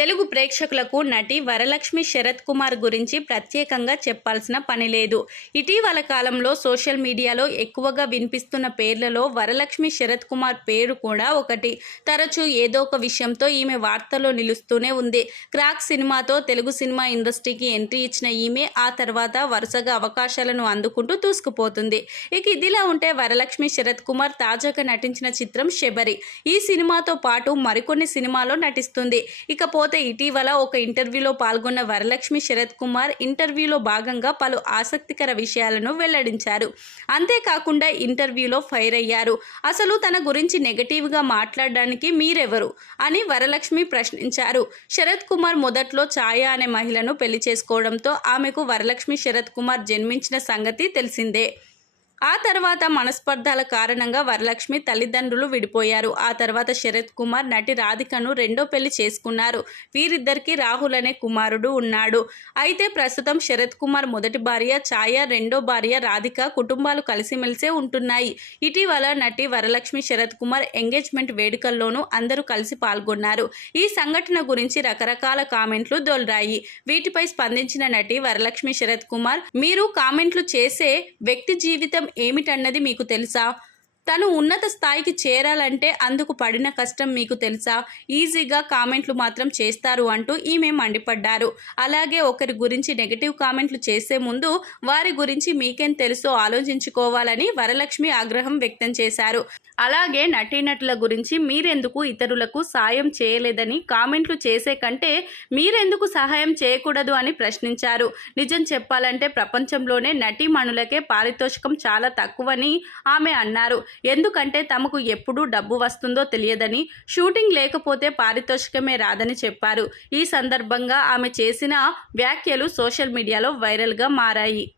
తెలుగు ప్రేక్షకులకు నటి వరలక్ష్మి శరత్ కుమార్ గురించి ప్రత్యేకంగా చెప్పాల్సిన పని లేదు. ఇటీవల కాలంలో సోషల్ మీడియాలో ఎక్కువగా వినిపిస్తున్న పేర్లలో వరలక్ష్మి శరత్ కుమార్ పేరు కూడా ఒకటి. తరచూ ఏదో ఒక విషయంతో ఈమె వార్తల్లో నిలుస్తూనే ఉంది. క్రాక్ సినిమాతో తెలుగు సినిమా ఇండస్ట్రీకి ఎంట్రీ ఇచ్చిన ఈమె ఆ తర్వాత వరుసగా అవకాశాలను అందుకుంటూ దూసుకుపోతుంది. ఇక ఇదిలా ఉంటే వరలక్ష్మి శరత్ కుమార్ తాజాగా నటించిన చిత్రం శబరి. ఈ సినిమాతో పాటు మరికొన్ని సినిమాలో నటిస్తుంది. ఇకపోతే ఇటీవల ఒక ఇంటర్వ్యూలో పాల్గొన్న వరలక్ష్మి శరత్ కుమార్ ఇంటర్వ్యూలో భాగంగా పలు ఆసక్తికర విషయాలను వెల్లడించారు. అంతేకాకుండా ఇంటర్వ్యూలో ఫైర్ అయ్యారు. అసలు తన గురించి నెగటివ్గా మాట్లాడడానికి మీరెవరు? అని వరలక్ష్మి ప్రశ్నించారు. శరత్ కుమార్ మొదట్లో ఛాయ అనే మహిళను పెళ్ళి చేసుకోవడంతో ఆమెకు వరలక్ష్మి శరత్ కుమార్ జన్మించిన సంగతి తెలిసిందే. ఆ తర్వాత మనస్పర్ధాల కారణంగా వరలక్ష్మి తల్లిదండ్రులు విడిపోయారు. ఆ తర్వాత శరత్ కుమార్ నటి రాధికను రెండో పెళ్ళి చేసుకున్నారు. వీరిద్దరికి రాహుల్ అనే కుమారుడు ఉన్నాడు. అయితే ప్రస్తుతం శరత్ కుమార్ మొదటి భార్య ఛాయ రెండో భార్య రాధిక కుటుంబాలు కలిసిమెలిసే ఉంటున్నాయి. ఇటీవల నటి వరలక్ష్మి శరత్ కుమార్ ఎంగేజ్మెంట్ వేడుకల్లోనూ అందరూ కలిసి పాల్గొన్నారు. ఈ సంఘటన గురించి రకరకాల కామెంట్లు దొల్రాయి వీటిపై స్పందించిన నటి వరలక్ష్మి శరత్ కుమార్ మీరు కామెంట్లు చేసే వ్యక్తి జీవితం ఏమిటన్నది మీకు తెలుసా? తను ఉన్నత స్థాయికి చేరాలంటే అందుకు పడిన కష్టం మీకు తెలుసా? ఈజీగా కామెంట్లు మాత్రం చేస్తారు అంటూ ఈమె మండిపడ్డారు. అలాగే ఒకరి గురించి నెగటివ్ కామెంట్లు చేసే ముందు వారి గురించి మీకేం తెలుసో ఆలోచించుకోవాలని వరలక్ష్మి ఆగ్రహం వ్యక్తం చేశారు. అలాగే నటీనటుల గురించి మీరెందుకు ఇతరులకు సాయం చేయలేదని కామెంట్లు చేసే కంటే మీరెందుకు సహాయం చేయకూడదు అని ప్రశ్నించారు. నిజం చెప్పాలంటే ప్రపంచంలోనే నటీమణులకే పారితోషికం చాలా తక్కువని ఆమె అన్నారు. ఎందుకంటే తమకు ఎప్పుడు డబ్బు వస్తుందో తెలియదని షూటింగ్ లేకపోతే పారితోషికమే రాదని చెప్పారు. ఈ సందర్భంగా ఆమె చేసిన వ్యాఖ్యలు సోషల్ మీడియాలో వైరల్గా మారాయి.